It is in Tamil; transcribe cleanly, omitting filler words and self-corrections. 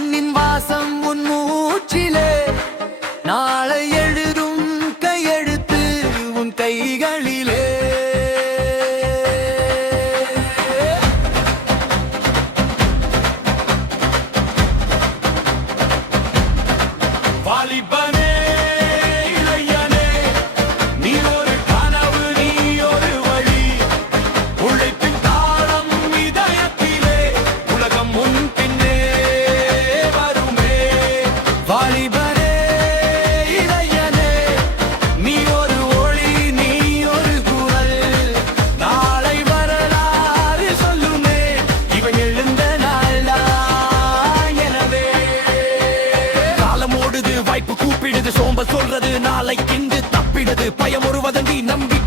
மண்ணின் வாசம் உன் மூச்சிலே நாளை எழுதும் கையெழுத்து உன் கைகளிலே. வாலிபனே இளைஞனே, நீ ஒரு கனவு, நீ ஒரு வழி. உழைப்பின் தாளம் இதயத்திலே, உலகம் முன் பின்னே வருமே. வாலிபனே இளைஞனே, நீ ஒரு ஒளி, நீ ஒரு குரல். நாளை வரலாறு சொல்லுமே, இவன் எழுந்த நாள்தான் எனவே. காலம் ஓடுது, வாய்ப்பு கூப்பிடுது, சோம்பல் சொல்றது நாளைக்கின்று தப்பிடுது. பயம் ஒரு வதந்தி, நம்பி